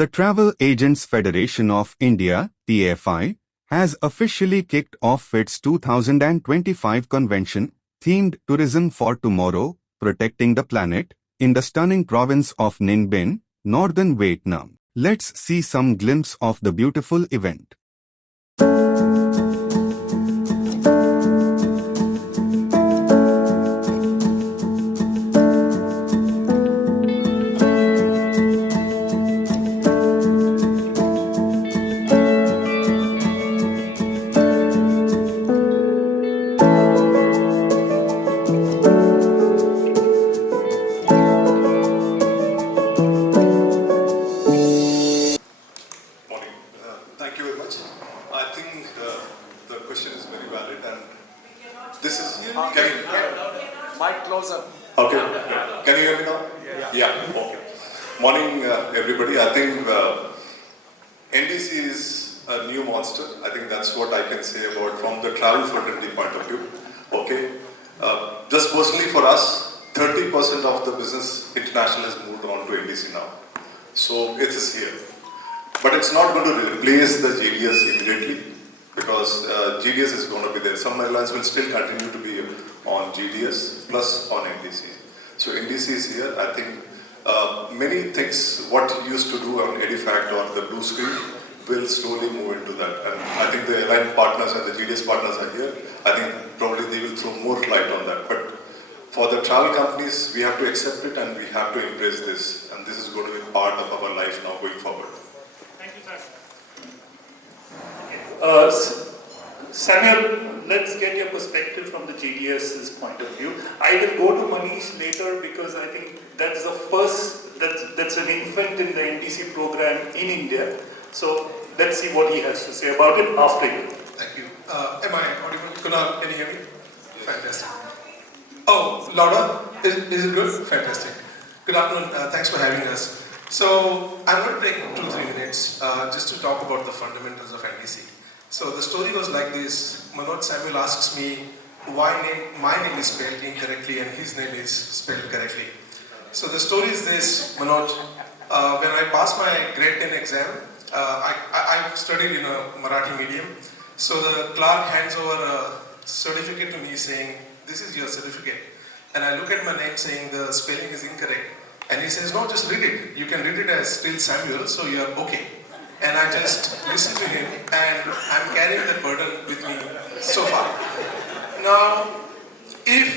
The Travel Agents Federation of India, TAFI, has officially kicked off its 2025 convention, themed Tourism for Tomorrow, Protecting the Planet, in the stunning province of Ninh Binh, northern Vietnam. Let's see some glimpse of the beautiful event. Thank you very much. I think the question is very valid, and this is. Mic closer. Okay. Can you hear me now? Yeah. Okay. Morning, everybody. I think NDC is a new monster. I think that's what I can say about from the travel fraternity point of view. Okay. Just personally for us, 30% of the business international has moved on to NDC now. So it is here. But it's not going to replace the GDS immediately, because GDS is going to be there. Some airlines will still continue to be on GDS plus on NDC. So NDC is here. I think many things what used to do on EDIFACT or the blue screen will slowly move into that. And I think the airline partners and the GDS partners are here. I think probably they will throw more light on that. But for the travel companies, we have to accept it and we have to embrace this. And this is going to be part of our life now going forward. Thank you, sir. Samuel, let's get your perspective from the GDS's point of view. I will go to Manish later because I think that's the first, that's an infant in the NDC program in India. So let's see what he has to say about it after you. Thank you. Am I audible? Kunal, can you hear me? Fantastic. Oh, louder? Is it good? Fantastic. Good afternoon. Thanks for having us. So I'm going to take 2-3 minutes just to talk about the fundamentals of NDC. So the story was like this. Manoj Samuel asks me why my name is spelled incorrectly and his name is spelled correctly. So the story is this, Manoj. When I passed my grade 10 exam, I studied in a Marathi medium. So the clerk hands over a certificate to me saying, "This is your certificate." And I look at my name saying the spelling is incorrect. And he says, "No, just read it. You can read it as still Samuel, so you are okay." And I just listen to him, and I'm carrying that burden with me so far. Now, if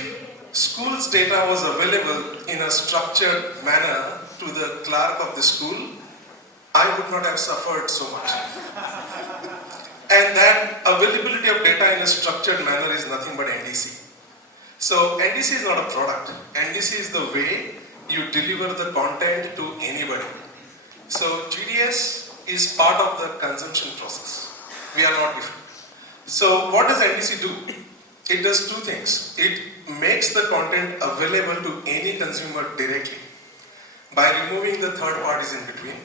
school's data was available in a structured manner to the clerk of the school, I would not have suffered so much. And that availability of data in a structured manner is nothing but NDC. So NDC is not a product. NDC is the way you deliver the content to anybody. So GDS is part of the consumption process. We are not different. So what does NDC do? It does two things. It makes the content available to any consumer directly by removing the third parties in between.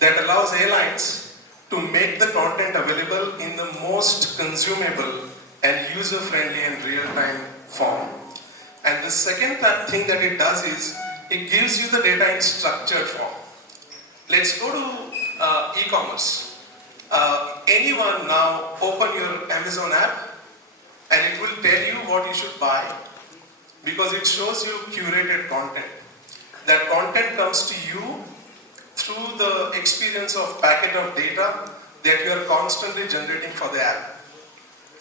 That allows airlines to make the content available in the most consumable and user-friendly and real-time form. And the second thing that it does is it gives you the data in structured form. Let's go to e-commerce. Anyone now open your Amazon app and it will tell you what you should buy because it shows you curated content. That content comes to you through the experience of packet of data that you are constantly generating for the app.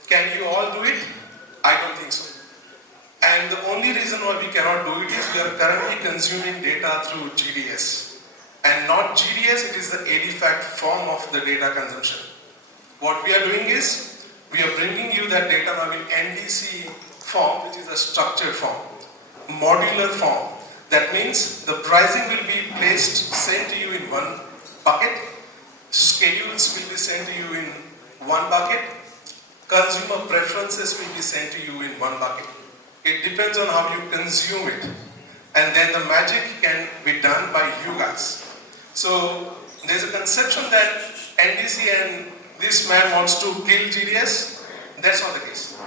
Can you all do it? I don't think so. And the only reason why we cannot do it is we are currently consuming data through GDS. And not GDS, it is the EDIFACT form of the data consumption. What we are doing is, we are bringing you that data now in NDC form, which is a structured form, modular form. That means the pricing will be placed, sent to you in one bucket, schedules will be sent to you in one bucket, consumer preferences will be sent to you in one bucket. It depends on how you consume it. And then the magic can be done by you guys. So there's a conception that NDC and this man wants to kill GDS. That's not the case.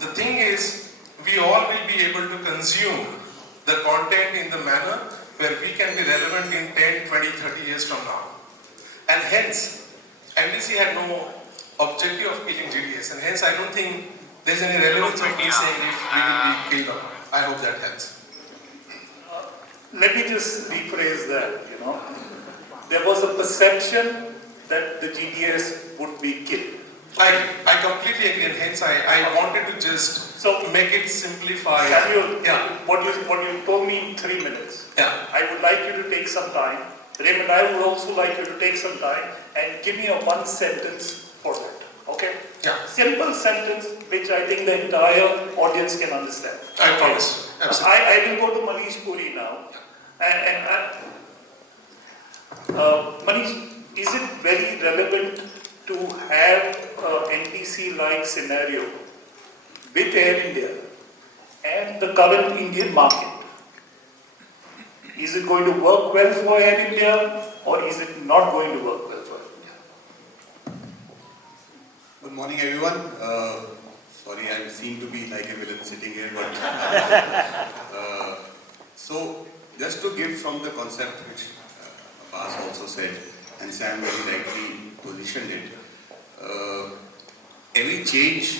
The thing is, we all will be able to consume the content in the manner where we can be relevant in 10, 20, 30 years from now. And hence, NDC had no objective of killing GDS, and hence I don't think there's any relevance of me saying if we will be killed or not. I hope that helps. Let me just rephrase that, There was a perception that the GDS would be killed. I completely agree, and hence I wanted to just make it simplified. Samuel, Yeah. what you told me in 3 minutes. Yeah. I would like you to take some time. Raymond, I would also like you to take some time and give me a one sentence for that. Okay? Yeah. Simple sentence which I think the entire audience can understand. I promise. Absolutely. I will go to Manish Puri now. Manish, is it very relevant to have NDC-like scenario with Air India and the current Indian market? Is it going to work well for Air India or is it not going to work well for India? Good morning, everyone. Sorry, I seem to be like a villain sitting here, but so just to give from the concept which Abbas also said, and Sam very rightly positioned it. Every change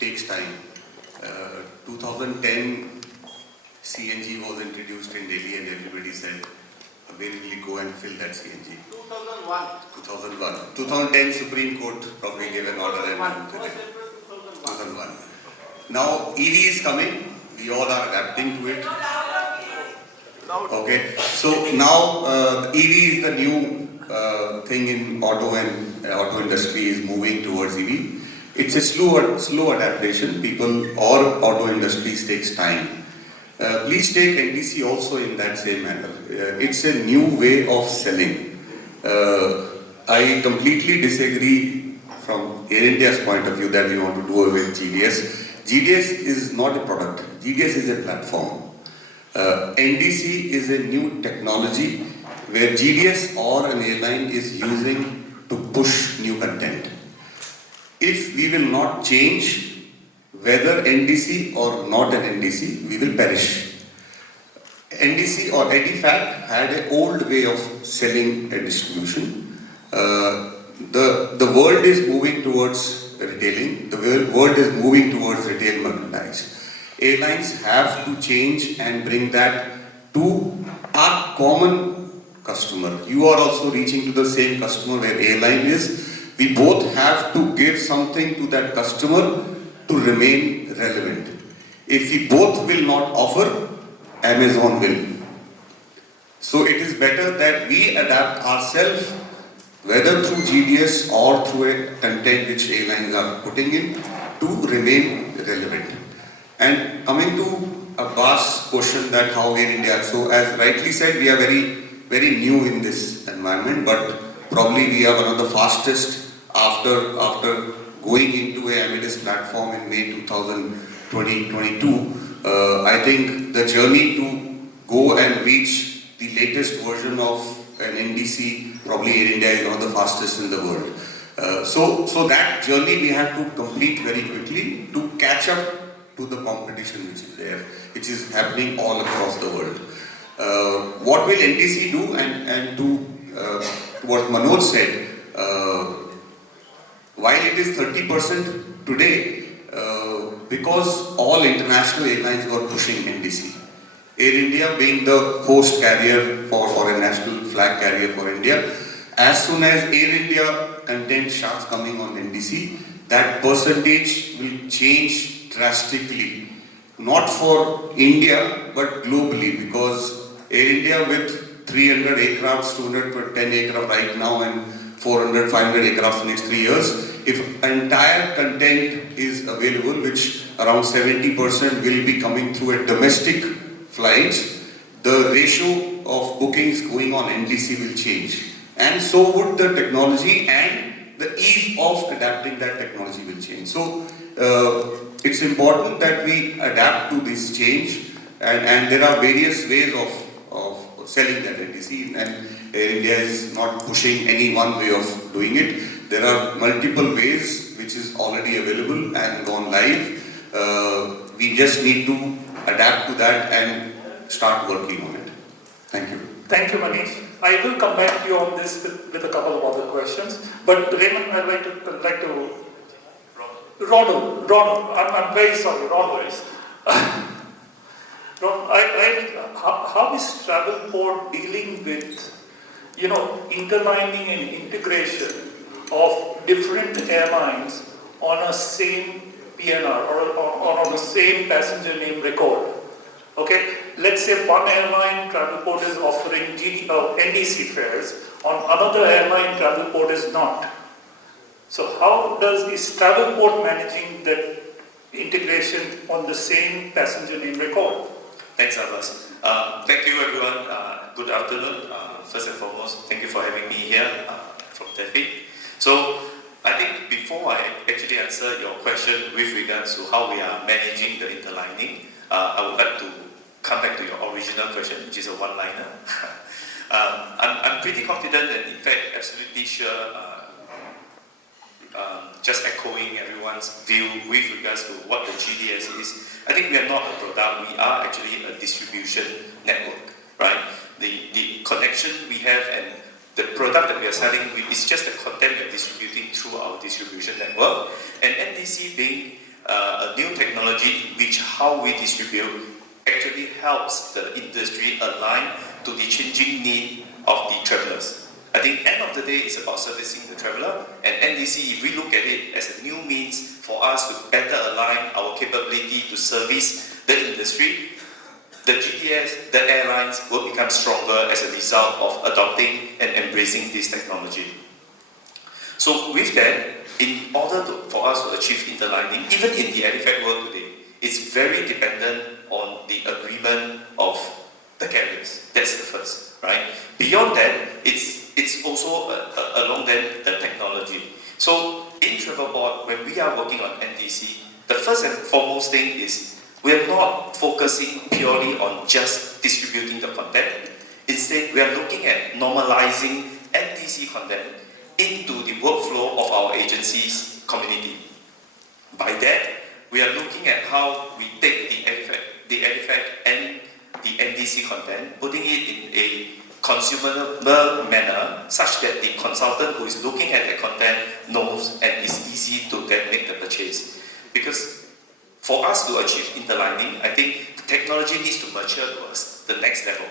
takes time. 2010 CNG was introduced in Delhi, and everybody said, "Where will we go and fill that CNG?" 2001. 2010 Supreme Court probably gave an order and 2001. Now EV is coming. We all are adapting to it. Okay. So now EV is the new thing in auto, and auto industry is moving towards EV. It's a slow adaptation. People or auto industries takes time. Please take NDC also in that same manner. It's a new way of selling. I completely disagree from Air India's point of view that we want to do away with GDS. GDS is not a product. GDS is a platform. NDC is a new technology where GDS or an airline is using to push new content. If we will not change whether NDC or not an NDC, we will perish. NDC or EDIFACT had an old way of selling a distribution. The world is moving towards retailing. The world is moving towards retail merchandise. Airlines have to change and bring that to our common customer. You are also reaching to the same customer where airline is. We both have to give something to that customer to remain relevant. If we both will not offer, Amazon will. So it is better that we adapt ourselves, whether through GDS or through a content which airlines are putting in, to remain relevant. And coming to Abbas' question that how Air India, so as rightly said, we are very new in this environment, but probably we are one of the fastest after going into a MLS platform in May 2022. I think the journey to go and reach the latest version of an NDC, probably Air India is one of the fastest in the world. So that journey we have to complete very quickly to catch up to the competition which is there, which is happening all across the world. What will NDC do? And to what Manoj said, while it is 30% today, because all international airlines were pushing NDC. Air India being the host carrier for a national flag carrier for India, as soon as Air India content starts coming on NDC, that percentage will change drastically. Not for India, but globally, because Air India with 300 aircrafts, 210 aircraft right now and 400, 500 aircraft in the next 3 years, if entire content is available, which around 70% will be coming through a domestic flights, the ratio of bookings going on NDC will change. And so would the technology, and the ease of adapting that technology will change. So it's important that we adapt to this change, and there are various ways of selling that NDC, and Air India is not pushing any one way of doing it. There are multiple ways which is already available and gone live. We just need to adapt to that and start working on it. Thank you. Thank you, Manish. I will come back to you on this with a couple of other questions. But Raymond, I'd like to Ronald, I'm very sorry, Ronald. How is Travelport dealing with, interlining and integration of different airlines on a same PNR or on the same passenger name record? Okay, let's say one airline, Travelport, is offering NDC fares, on another airline, Travelport is not. So how is Travelport managing that integration on the same passenger name record? Thanks, Abbas. Thank you, everyone. Good afternoon. First and foremost, thank you for having me here from TAFI. So, I think before I actually answer your question with regards to how we are managing the interlining, I would like to come back to your original question, which is a one-liner. I'm pretty confident and, in fact, absolutely sure, just echoing everyone's view with regards to what the GDS is. I think we are not a product, we are actually a distribution network, right? The connection we have and the product that we are selling is just the content we are distributing through our distribution network. And NDC being a new technology in which how we distribute actually helps the industry align to the changing need of the travelers. I think end of the day is about servicing the traveler, and NDC, if we look at it as a new means for us to better align our capability to service the industry, the GDS, the airlines will become stronger as a result of adopting and embracing this technology. So with that, in order for us to achieve interlining, even in the artifact world today, it's very dependent on the agreement of the carriers. That's the first, right? Beyond that, it's also along then the technology. So in Travelport, when we are working on NDC, the first and foremost thing is we are not focusing purely on just distributing the content. Instead, we are looking at normalizing NDC content into the workflow of our agency's community. By that, we are looking at how we take the artifact and the NDC content, putting it in a consumable manner such that the consultant who is looking at the content knows and is easy to then make the purchase. Because for us to achieve interlining, I think the technology needs to mature towards the next level.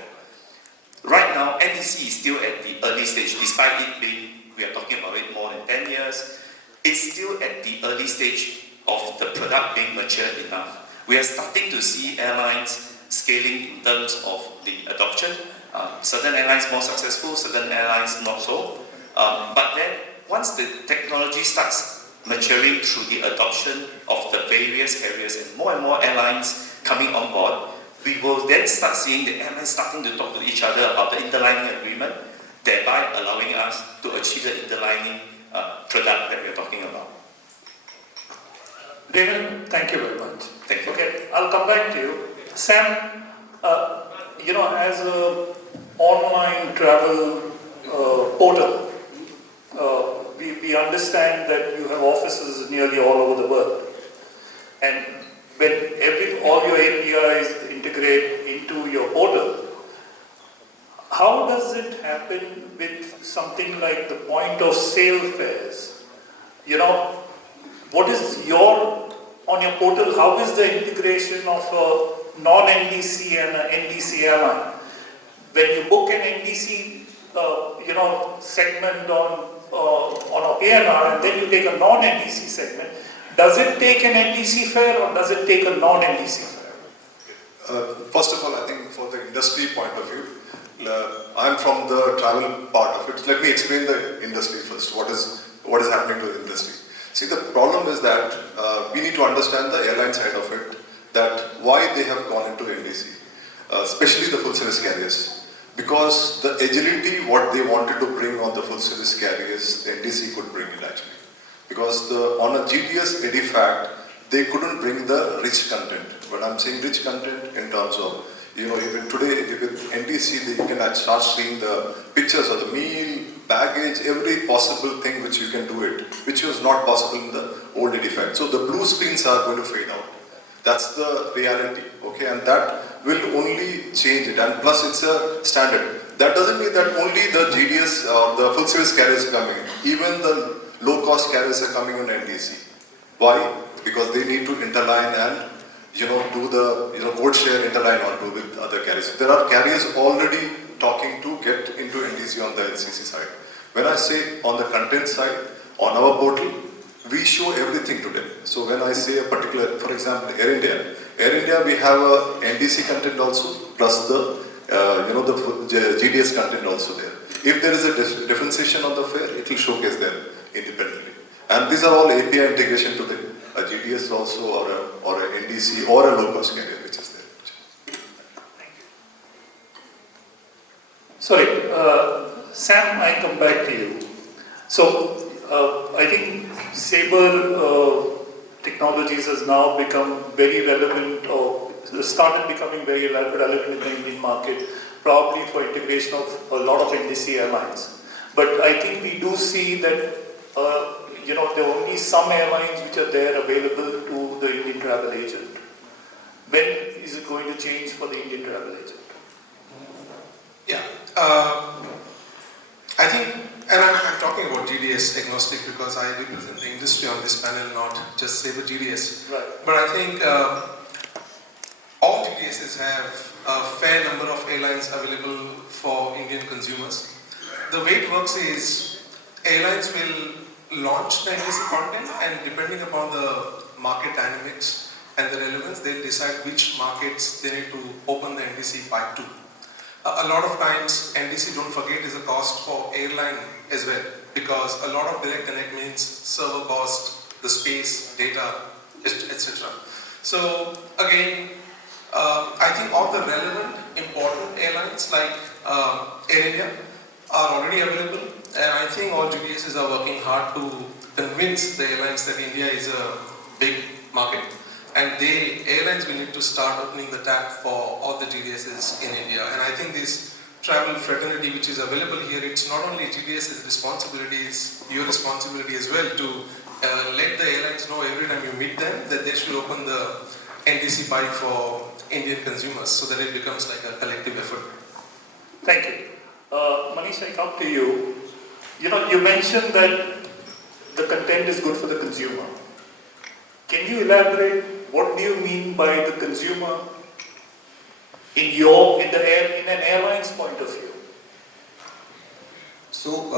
Right now, NDC is still at the early stage, despite it being, we are talking about it more than 10 years, it's still at the early stage of the product being matured enough. We are starting to see airlines scaling in terms of the adoption. Certain airlines more successful, certain airlines not so. But then, once the technology starts maturing through the adoption of the various carriers and more airlines coming on board, we will then start seeing the airlines starting to talk to each other about the interlining agreement, thereby allowing us to achieve the interlining product that we are talking about. David, thank you very much. Thank you. Okay, I'll come back to you. Sam, as an online travel portal, we understand that you have offices nearly all over the world. And when all your APIs integrate into your portal, how does it happen with something like the point of sale fares? What is on your portal, how is the integration of a non-NDC and an NDC airline? When you book an NDC, segment on a PNR, and then you take a non-NDC segment, does it take an NDC fare or does it take a non-NDC fare? First of all, I think for the industry point of view, I'm from the travel part of it. Let me explain the industry first. What is happening to the industry? See, the problem is that we need to understand the airline side of it, that why they have gone into NDC, especially the full service carriers. Because the agility, what they wanted to bring on the full service carriers, the NDC could bring it actually. Because on a GDS Edifact, they couldn't bring the rich content. When I'm saying rich content in terms of, even today with NDC, you can start seeing the pictures of the meal, baggage, every possible thing which you can do it, which was not possible in the old Edifact. So the blue screens are going to fade out. That's the reality, okay, and that will only change it, and plus it's a standard. that doesn't mean that only the GDS or the full service carriers are coming. Even the low cost carriers are coming on NDC. Why? Because they need to interline and do the code share interline onto with other carriers. There are carriers already talking to get into NDC on the LCC side. When I say on the content side, on our portal, we show everything to them. So when I say a particular, for example, Air India, we have a NDC content also, plus the the GDS content also there. If there is a differentiation on the fare, it will showcase them independently. And these are all API integration to the GDS also, or a NDC or a low cost carrier which is there. Sorry, Sam, I come back to you. So, I think Sabre Technologies has now become very relevant, or started becoming very relevant in the Indian market, probably for integration of a lot of NDC airlines. But I think we do see that there are only some airlines which are there available to the Indian travel agent. When is it going to change for the Indian travel agent? Yeah, I think, and I'm talking about GDS agnostic because I represent the industry on this panel, not just Sabre GDS. Right. But I think all GDSs have a fair number of airlines available for Indian consumers. The way it works is airlines will launch the NDC content, and depending upon the market dynamics and the relevance, they'll decide which markets they need to open the NDC pipe to. A lot of times, NDC, don't forget, is a cost for airline as well, because a lot of direct connect means server cost, the space, data, etc. So again, I think all the relevant, important airlines like Air India are already available, and I think all GDSs are working hard to convince the airlines that India is a big market, and airlines will need to start opening the tap for all the GDSs in India. And I think this travel fraternity which is available here, it's not only GDS's responsibility, it's your responsibility as well to let the airlines know every time you meet them that they should open the NDC pipe for Indian consumers, so that it becomes like a collective effort. Thank you. Manish, I come to you. You mentioned that the content is good for the consumer. Can you elaborate what do you mean by the consumer in an airline's point of view? So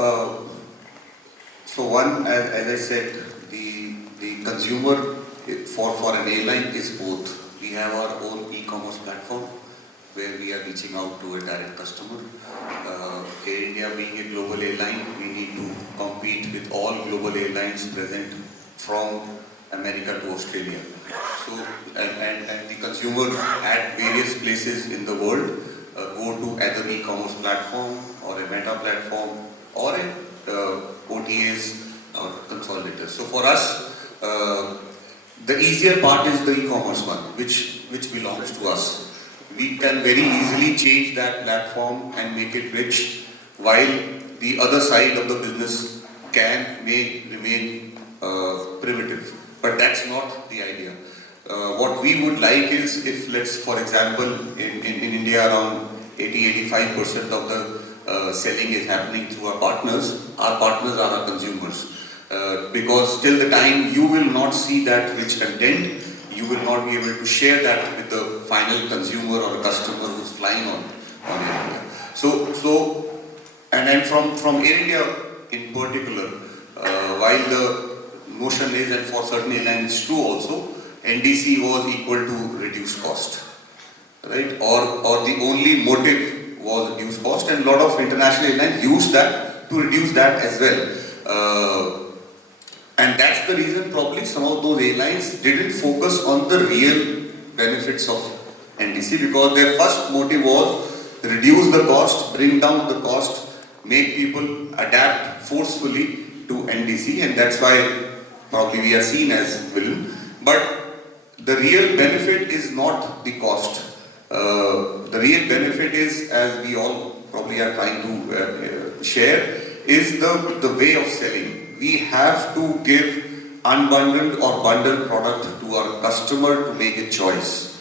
one, as I said, the consumer for an airline is both. We have our own e-commerce platform where we are reaching out to a direct customer. Air India being a global airline, we need to compete with all global airlines present from America to Australia. So, and the consumer at various places in the world go to either e-commerce platform or a meta platform or a OTAs or consolidators. So for us, the easier part is the e-commerce one, which belongs to us. We can very easily change that platform and make it rich, while the other side of the business may remain primitive. But that's not the idea. What we would like is, if let's, for example, in India around 80-85% of the selling is happening through our partners are our consumers. Because till the time you will not see that rich content, you will not be able to share that with the final consumer or customer who's flying on Air India. So, and then from Air India in particular, while the notion is, and for certain airlines it's true also, NDC was equal to reduced cost, right? Or the only motive was reduced cost, and a lot of international airlines use that to reduce that as well. And that's the reason probably some of those airlines didn't focus on the real benefits of NDC, because their first motive was reduce the cost, bring down the cost, make people adapt forcefully to NDC, and that's why probably we are seen as villain. But the real benefit is not the cost. The real benefit is, as we all probably are trying to share, is the way of selling. We have to give unbundled or bundled product to our customer to make a choice.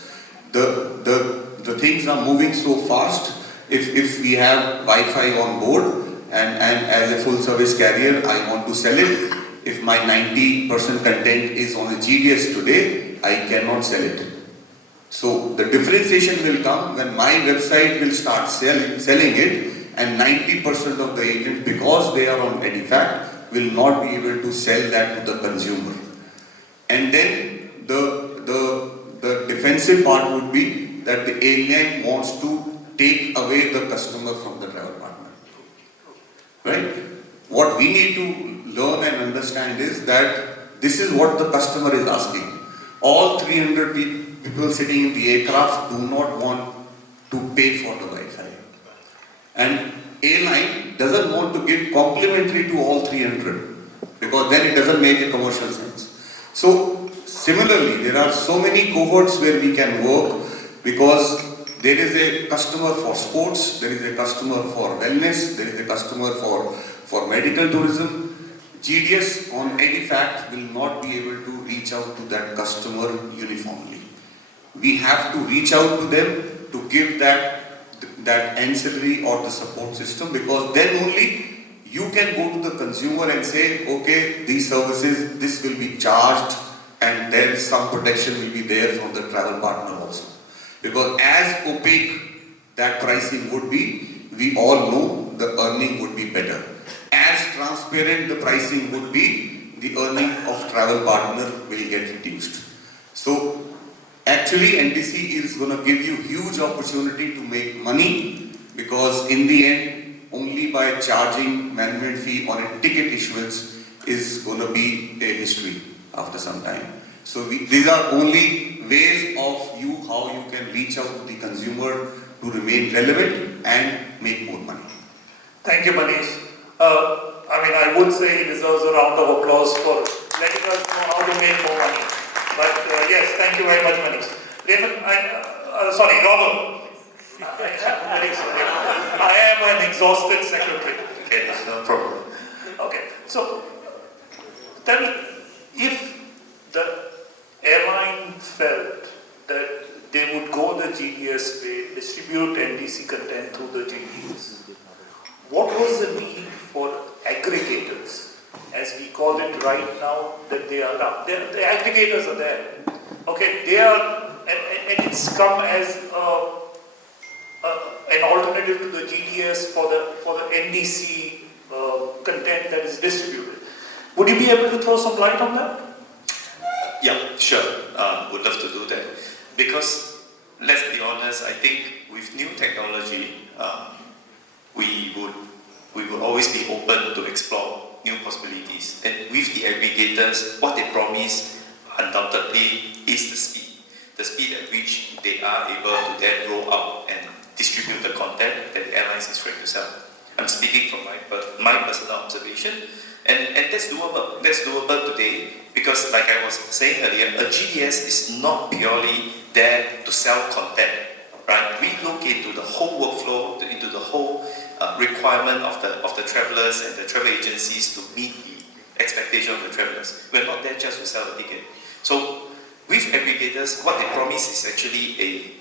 The things are moving so fast, if we have Wi-Fi on board and as a full service carrier I want to sell it, if my 90% content is on a GDS today, I cannot sell it. So the differentiation will come when my website will start selling it, and 90% of the agents, because they are on EDIFACT, will not be able to sell that to the consumer. And then the defensive part would be that the airline wants to take away the customer from the travel partner. Right? What we need to learn and understand is that this is what the customer is asking. All 300 people sitting in the aircraft do not want to pay for the Wi-Fi. And airline doesn't want to give complimentary to all 300 because then it doesn't make a commercial sense. So similarly, there are so many cohorts where we can work because there is a customer for sports, there is a customer for wellness, there is a customer for medical tourism. GDS on EDIFACT will not be able to reach out to that customer uniformly. We have to reach out to them to give that ancillary or the support system, because then only you can go to the consumer and say, okay, these services, this will be charged, and then some protection will be there from the travel partner also. Because as opaque that pricing would be, we all know the earning would be better. As transparent the pricing would be, the earning of travel partner will get reduced. So actually NDC is going to give you huge opportunity to make money, because in the end, only by charging management fee on a ticket issuance is going to be a history after some time. So these are only ways of how you can reach out to the consumer to remain relevant and make more money. Thank you, Manish. I would say he deserves a round of applause for letting us know how to make more money. But yes, thank you very much, Manish. Raymond, Robert. I am an exhausted secretary. Okay, no problem. Okay, so tell me, if the airline felt that they would go the GDS way, distribute NDC content through the GDS, what was the need for aggregators, as we call it right now, that they are now? The aggregators are there. Okay, they are, and it's come as an alternative to the GDS for the NDC content that is distributed. Would you be able to throw some light on that? Yeah, sure. Would love to do that. Because, let's be honest, I think with new technology, we would always be open to explore new possibilities. And with the aggregators, what they promise undoubtedly is the speed. The speed at which they are able to then roll out and distribute the content that the airlines is trying to sell. I'm speaking from my personal observation, and that's doable. That's doable today, because like I was saying earlier, a GDS is not purely there to sell content, right? We look into the whole workflow, into the whole requirement of the travelers and the travel agencies to meet the expectation of the travelers. We're not there just to sell a ticket. So with aggregators, what they promise is actually a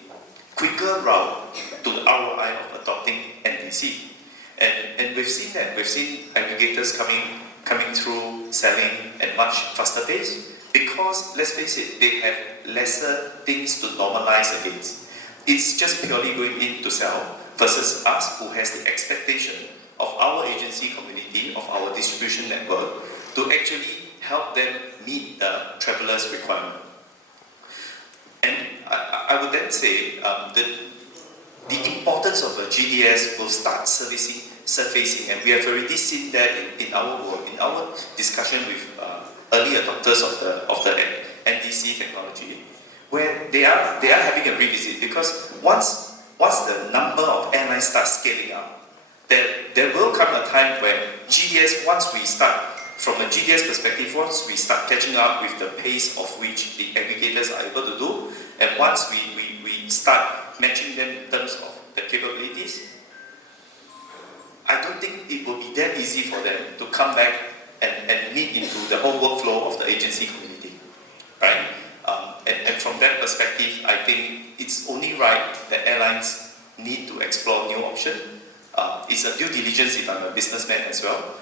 quicker route to the ROI of adopting NDC. And we've seen that. We've seen aggregators coming through, selling at much faster pace, because, let's face it, they have lesser things to normalize against. It's just purely going in to sell, versus us, who has the expectation of our agency community, of our distribution network, to actually help them meet the traveler's requirement. And I would then say that the importance of a GDS will start surfacing, and we have already seen that in our work, in our discussion with early adopters of the NDC technology, where they are having a revisit, because once the number of airlines starts scaling up, there will come a time where GDS, once we start from a GDS perspective, once we start catching up with the pace of which the aggregators are able to do, and once we start matching them in terms of the capabilities, I don't think it will be that easy for them to come back and meet into the whole workflow of the agency community, right? And from that perspective, I think it's only right that airlines need to explore new option. It's a due diligence if I'm a businessman as well.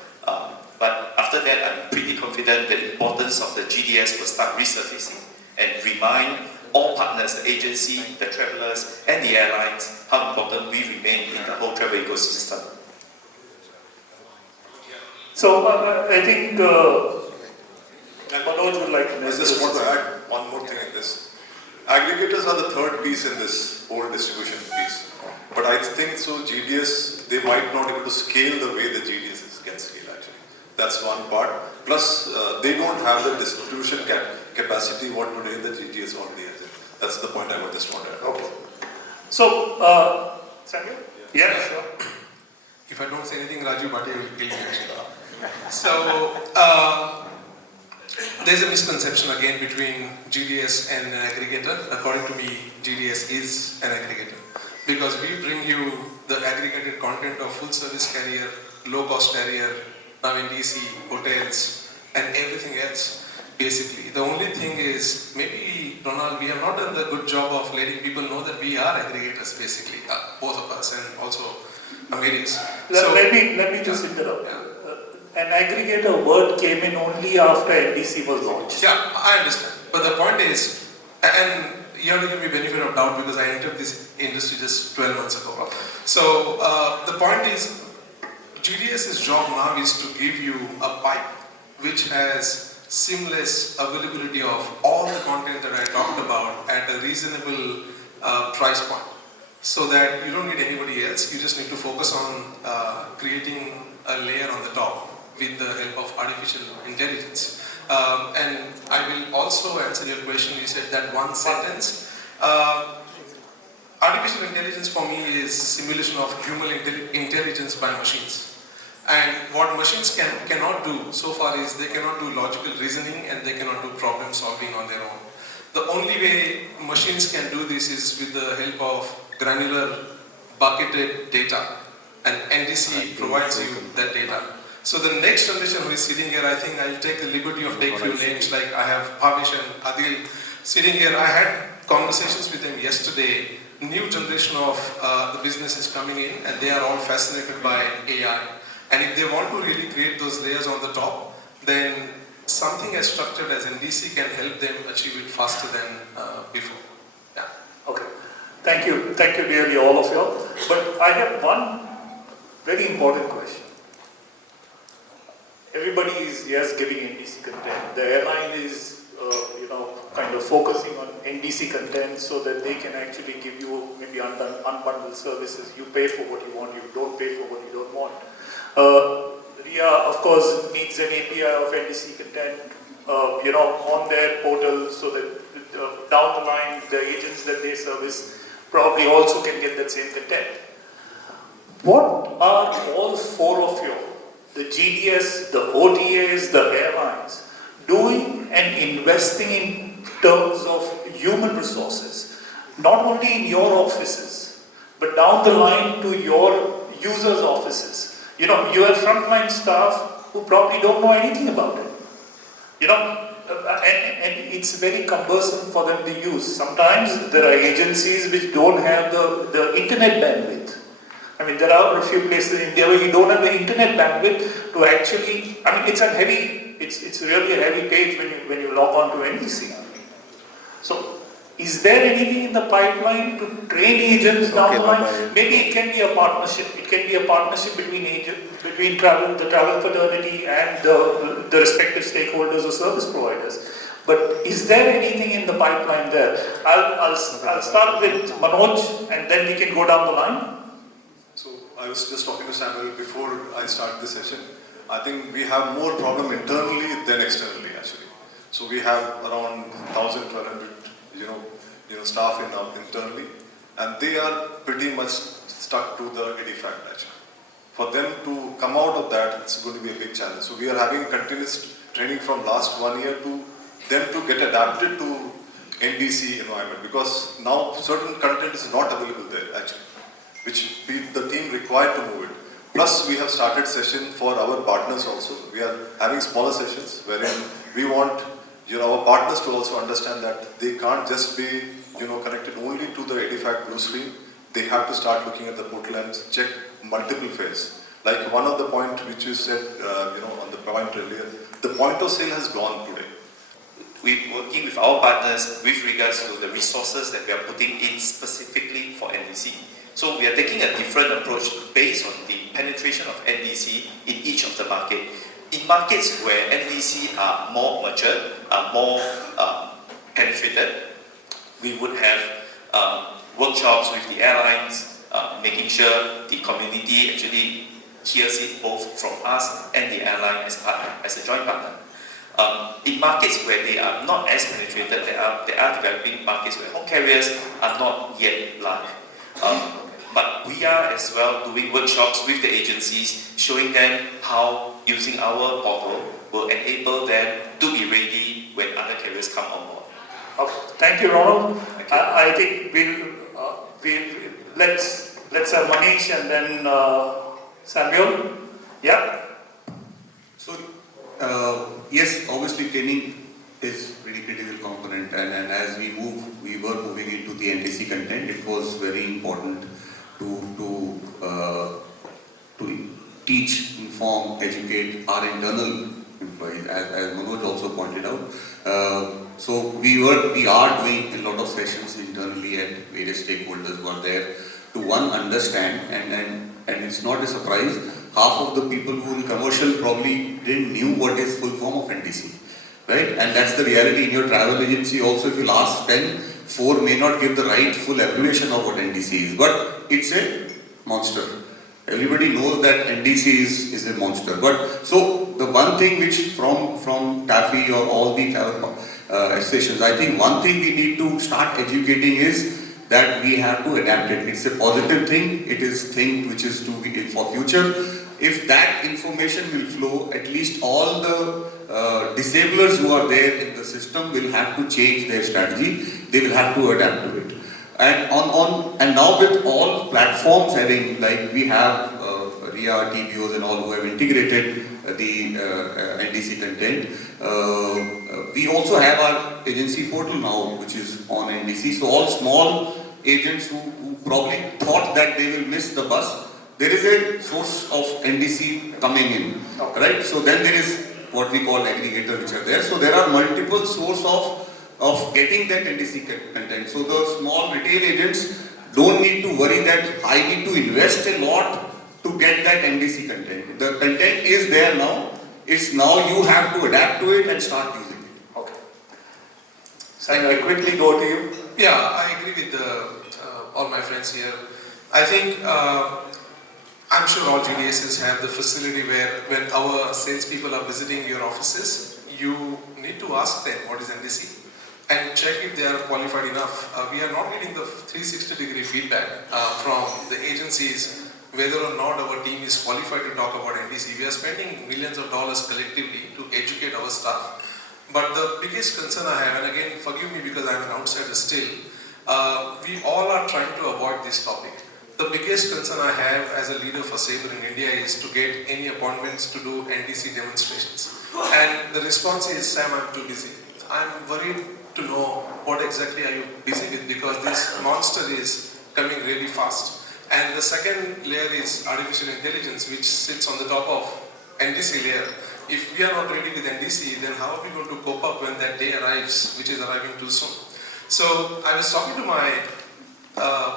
But after that, I'm pretty confident the importance of the GDS will start resurfacing and remind all partners, the agency, the travelers, and the airlines, how important we remain in the whole travel ecosystem. So I think Manoj would like to I just want to add one more thing in this. Aggregators are the third piece in this whole distribution piece. But I think so GDS, they might not be able to scale the way the GDS can scale actually. That's one part. Plus, they don't have the distribution capacity what today the GDS already has. That's the point I would just want to add. Okay. So, Samuel? Yeah, sure. If I don't say anything, Raju Bhatia will kill me actually. So, there's a misconception again between GDS and an aggregator. According to me, GDS is an aggregator. Because we bring you the aggregated content of full service carrier, low cost carrier, now NDC, hotels, and everything else. Basically, the only thing is, maybe, Ronald, we have not done the good job of letting people know that we are aggregators, basically, both of us, and also Ameris. Let me just interrupt. Yeah. An aggregator word came in only after NDC was launched. Yeah, I understand. But the point is, and you have to give me benefit of doubt because I entered this industry just 12 months ago. So the point is, GDS's job now is to give you a pipe which has seamless availability of all the content that I talked about at a reasonable price point. So that you don't need anybody else, you just need to focus on creating a layer on the top with the help of artificial intelligence. And I will also answer your question. You said that one sentence. Artificial intelligence for me is simulation of human intelligence by machines. And what machines cannot do so far is they cannot do logical reasoning and they cannot do problem solving on their own. The only way machines can do this is with the help of granular bucketed data, and NDC provides you that data. So the next generation who is sitting here, I think I'll take the liberty of taking few names like I have Bhavish and Adil sitting here. I had conversations with them yesterday. New generation of the business is coming in and they are all fascinated by AI. And if they want to really create those layers on the top, then something as structured as NDC can help them achieve it faster than before. Yeah. Okay. Thank you dearly all of you. But I have one very important question. Everybody is giving NDC content. The airline is kind of focusing on NDC content so that they can actually give you maybe unbundled services. You pay for what you want, you don't pay for what you don't want. RIA, of course, needs an API of NDC content, on their portal so that down the line, the agents that they service probably also can get that same content. What are all four of you, the GDS, the OTAs, the airlines, doing and investing in terms of human resources, not only in your offices, but down the line to your users' offices? You have frontline staff who probably don't know anything about it. And it's very cumbersome for them to use. Sometimes there are agencies which don't have the internet bandwidth. I mean, there are a few places in India where you don't have the internet bandwidth to actually, it's really a heavy page when you log on to NDC. So, is there anything in the pipeline to train agents down the line? Maybe it can be a partnership. It can be a partnership between the travel fraternity and the respective stakeholders or service providers. But is there anything in the pipeline there? I'll start with Manoj and then we can go down the line. So I was just talking to Samuel before I start this session. I think we have more problem internally than externally actually. So we have around 1,000, 1,200 staff internally, and they are pretty much stuck to the edifact actually. For them to come out of that, it's going to be a big challenge. So we are having continuous training from last 1 year to them to get adapted to NDC environment, because now certain content is not available there actually, which the team required to move it. Plus we have started session for our partners also. We are having smaller sessions wherein we want our partners to also understand that they can't just be connected only to the edifact blue screen. they have to start looking at the portal and check multiple fares. Like one of the point which you said, on the point earlier, the point of sale has gone today. We're working with our partners with regards to the resources that we are putting in specifically for NDC. So we are taking a different approach based on the penetration of NDC in each of the market. In markets where NDC are more mature, are more penetrated, we would have workshops with the airlines, making sure the community actually hears it both from us and the airline as a joint partner. In markets where they are not as penetrated, they are developing markets where home carriers are not yet live. But we are as well doing workshops with the agencies, showing them how using our portal will enable them to be ready when other carriers come on board. Thank you, Ronald. Thank you. I think let's have Manish and then Samuel. Yeah. So, yes, obviously training is pretty critical component, and as we were moving into the NDC content, it was very important to teach, inform, educate our internal employees, as Manoj also pointed out. So we are doing a lot of sessions internally, and various stakeholders were there to understand, and it's not a surprise. Half of the people who in commercial probably didn't knew what is full form of NDC, right? And that's the reality in your travel agency also. If you'll ask 10, 4 may not give the right full abbreviation of what NDC is, but it's a monster. Everybody knows that NDC is a monster. But so the one thing which from TAFI or all the travel stations, I think one thing we need to start educating is that we have to adapt it. It's a positive thing. It is thing which is to be for future. If that information will flow, at least all the disablers who are there in the system will have to change their strategy. They will have to adapt to it. And now with all platforms having, like we have RIA, TBOs and all who have integrated the NDC content, we also have our agency portal now which is on NDC. So all small agents who probably thought that they will miss the bus, there is a source of NDC coming in, right? So then there is what we call aggregator which are there. So there are multiple sources of getting that NDC content. So the small retail agents don't need to worry that I need to invest a lot to get that NDC content. The content is there now. It's now you have to adapt to it and start using it. Okay. Samuel, I quickly go to you. Yeah, I agree with all my friends here. I think I'm sure all GDSs have the facility where when our salespeople are visiting your offices, you need to ask them what is NDC and check if they are qualified enough. We are not getting the 360-degree feedback from the agencies whether or not our team is qualified to talk about NDC. We are spending millions of dollars collectively to educate our staff. But the biggest concern I have, and again forgive me because I am an outsider still, we all are trying to avoid this topic. The biggest concern I have as a leader for Sabre in India is to get any appointments to do NDC demonstrations. And the response is, Sam, I'm too busy. I'm worried to know what exactly are you busy with, because this monster is coming really fast. And the second layer is artificial intelligence, which sits on the top of NDC layer. If we are not ready with NDC, then how are we going to cope up when that day arrives, which is arriving too soon? So I was talking to my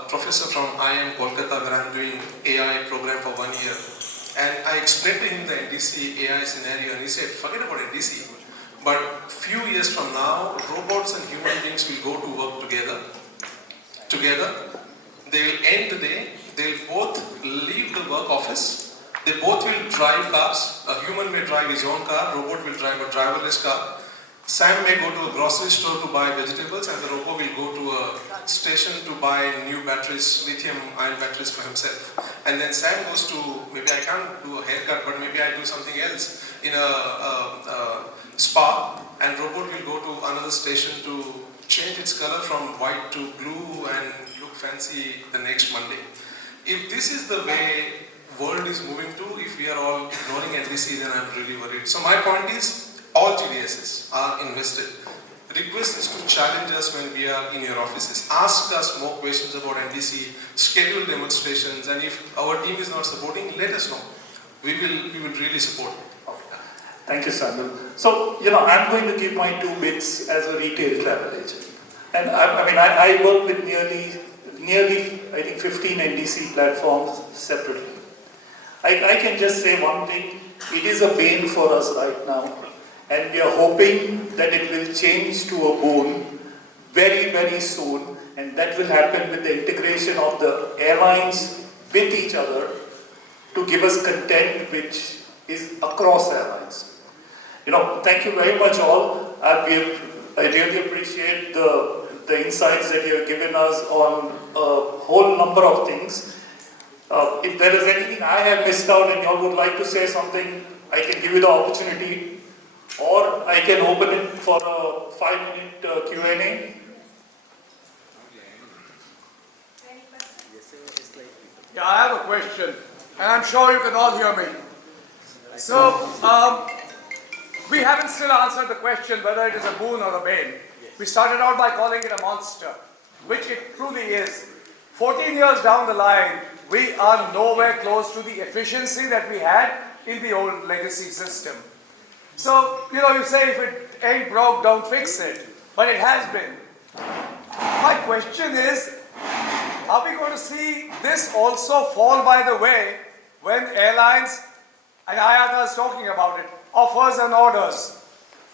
professor from IIM Kolkata, where I'm doing AI program for 1 year. And I explained to him the NDC AI scenario, and he said, forget about NDC. But few years from now, robots and human beings will go to work together. They will end the day. They'll both leave the work office. They both will drive cars. A human may drive his own car. Robot will drive a driverless car. Sam may go to a grocery store to buy vegetables, and the robot will go to a station to buy new batteries, lithium-ion batteries for himself. And then Sam goes to, maybe I can't do a haircut, but maybe I do something else in a spa, and robot will go to another station to change its color from white to blue and look fancy the next Monday. If this is the way world is moving to, if we are all ignoring NDC, then I'm really worried. So my point is, all GDSs are invested. request is to challenge us when we are in your offices. Ask us more questions about NDC, schedule demonstrations, and if our team is not supporting, let us know. We will really support. Thank you, Samuel. So, I'm going to give my 2 bits as a retail travel agent. And I work with nearly, I think, 15 NDC platforms separately. I can just say one thing, it is a bane for us right now. And we are hoping that it will change to a boon very, very soon. And that will happen with the integration of the airlines with each other to give us content which is across airlines. Thank you very much all. I really appreciate the insights that you have given us on a whole number of things. If there is anything I have missed out and you all would like to say something, I can give you the opportunity, or I can open it for a 5-minute Q&A. Yeah, I have a question, and I'm sure you can all hear me. So, we haven't still answered the question whether it is a boon or a bane. We started out by calling it a monster, which it truly is. 14 years down the line, we are nowhere close to the efficiency that we had in the old legacy system. So, you say if it ain't broke, don't fix it. But it has been. My question is, are we going to see this also fall by the way when airlines, and IATA is talking about it, offers and orders?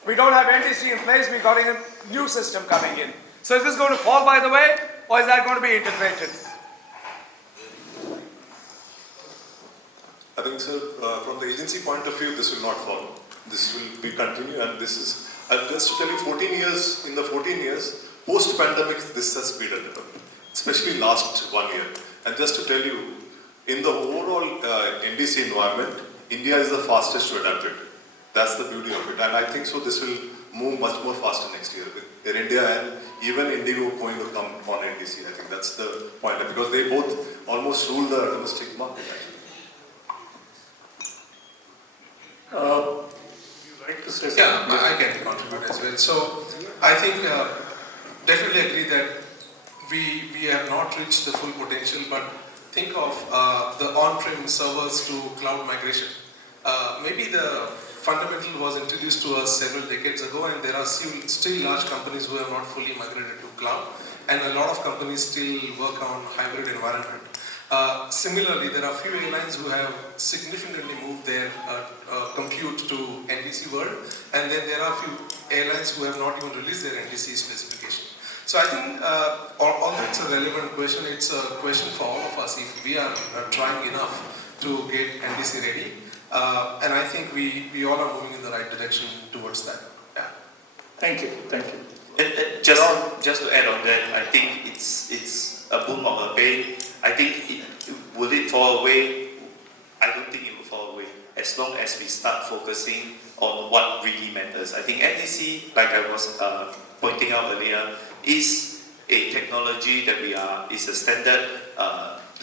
We don't have NDC in place, we've got a new system coming in. So is this going to fall by the way, or is that going to be integrated? I think, sir, from the agency point of view, this will not fall. This will be continued, and this is, just to tell you, 14 years, in the 14 years, post-pandemic, this has speeded up, especially last 1 year. And just to tell you, in the overall NDC environment, India is the fastest to adapt it. That's the beauty of it. And I think so this will move much more faster next year with Air India and even Indigo going to come on NDC. I think that's the point, because they both almost rule the domestic market actually. Would you like to say something? Yeah, I can contribute as well. So I think definitely agree that we have not reached the full potential, but think of the on-prem servers to cloud migration. Maybe the fundamental was introduced to us several decades ago, and there are still large companies who have not fully migrated to cloud, and a lot of companies still work on hybrid environment. Similarly, there are few airlines who have significantly moved their compute to NDC world, and then there are few airlines who have not even released their NDC specification. So I think although it's a relevant question, it's a question for all of us if we are trying enough to get NDC ready. And I think we all are moving in the right direction towards that. Yeah. Thank you. Just to add on that, I think it's a boom or a bane. I think will it fall away? I don't think it will fall away as long as we start focusing on what really matters. I think NDC, like I was pointing out earlier, is a technology that is a standard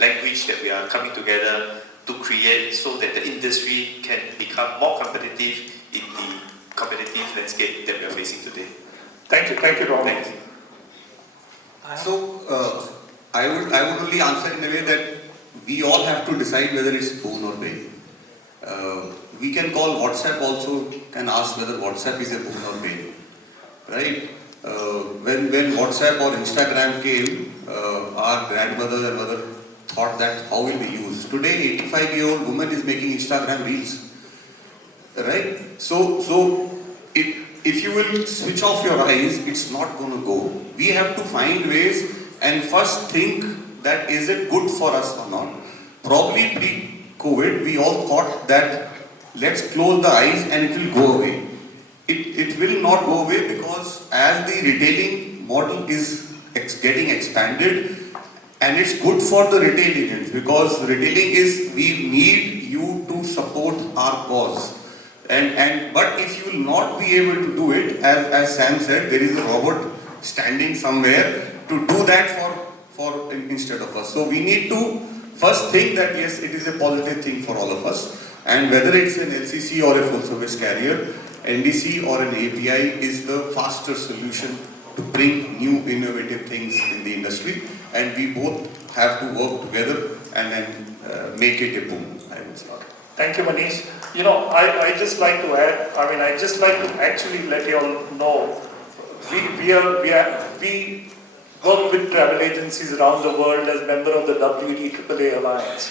language that we are coming together to create so that the industry can become more competitive in the competitive landscape that we are facing today. Thank you, Ron. Thanks. So, I would only answer in a way that we all have to decide whether it's boon or bane. We can call WhatsApp also, can ask whether WhatsApp is a boon or bane. Right? When WhatsApp or Instagram came, our grandmother and mother thought that how will we use. Today, 85-year-old woman is making Instagram reels. Right? So if you will switch off your eyes, it's not going to go. We have to find ways and first think that is it good for us or not. Probably pre-COVID, we all thought that let's close the eyes and it will go away. It will not go away because as the retailing model is getting expanded, and it's good for the retail agents because retailing is we need you to support our cause. But if you will not be able to do it, as Sam said, there is a robot standing somewhere to do that for instead of us. So we need to first think that yes, it is a positive thing for all of us, and whether it's an LCC or a full service carrier, NDC or an API is the faster solution to bring new innovative things in the industry, and we both have to work together and then make it a boom, I would say. Thank you, Manish. You know, I just like to add, I just like to actually let you all know, we work with travel agencies around the world as member of the WD AAA Alliance.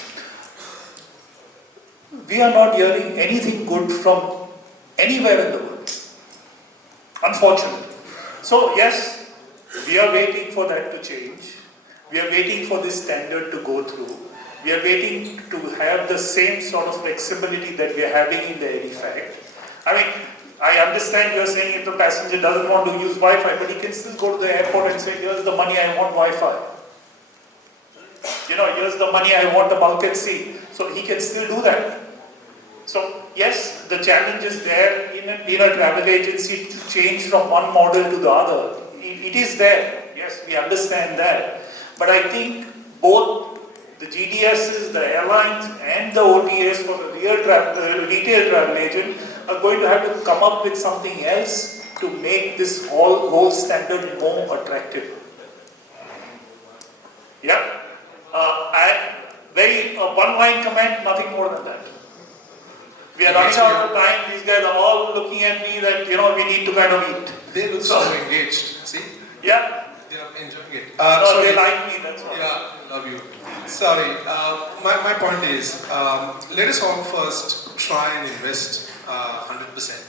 We are not hearing anything good from anywhere in the world, unfortunately. So yes, we are waiting for that to change. We are waiting for this standard to go through. We are waiting to have the same sort of flexibility that we are having in the EDIFACT. I understand you are saying if the passenger doesn't want to use Wi-Fi, but he can still go to the airport and say, here's the money, I want Wi-Fi. Here's the money, I want a bulkhead seat. So he can still do that. So yes, the challenge is there in a travel agency to change from one model to the other. It is there. Yes, we understand that. But I think both the GDSs, the airlines and the OTAs for the retail travel agent are going to have to come up with something else to make this whole standard more attractive. Yeah. One-line comment, nothing more than that. We are running out of time. These guys are all looking at me that, we need to kind of eat. They look so engaged, see? Yeah. They are enjoying it. No, they like me, that's why. Yeah, love you. Sorry, my point is, let us all first try and invest 100%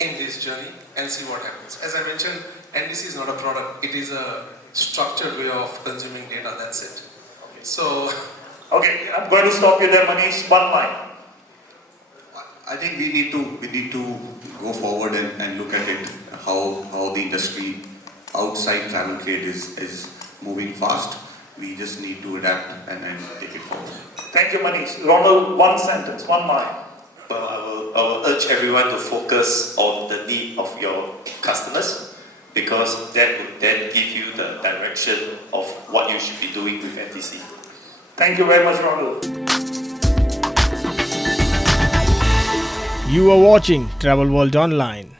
in this journey and see what happens. As I mentioned, NDC is not a product, it is a structured way of consuming data, that's it. So... Okay, I'm going to stop you there, Manish. One line. I think we need to go forward and look at it, how the industry outside travel trade is moving fast. We just need to adapt and take it forward. Thank you, Manish. Ronald, one sentence, one line. Well, I will urge everyone to focus on the need of your customers, because that would then give you the direction of what you should be doing with NDC. Thank you very much, Ronald. You are watching Travel World Online.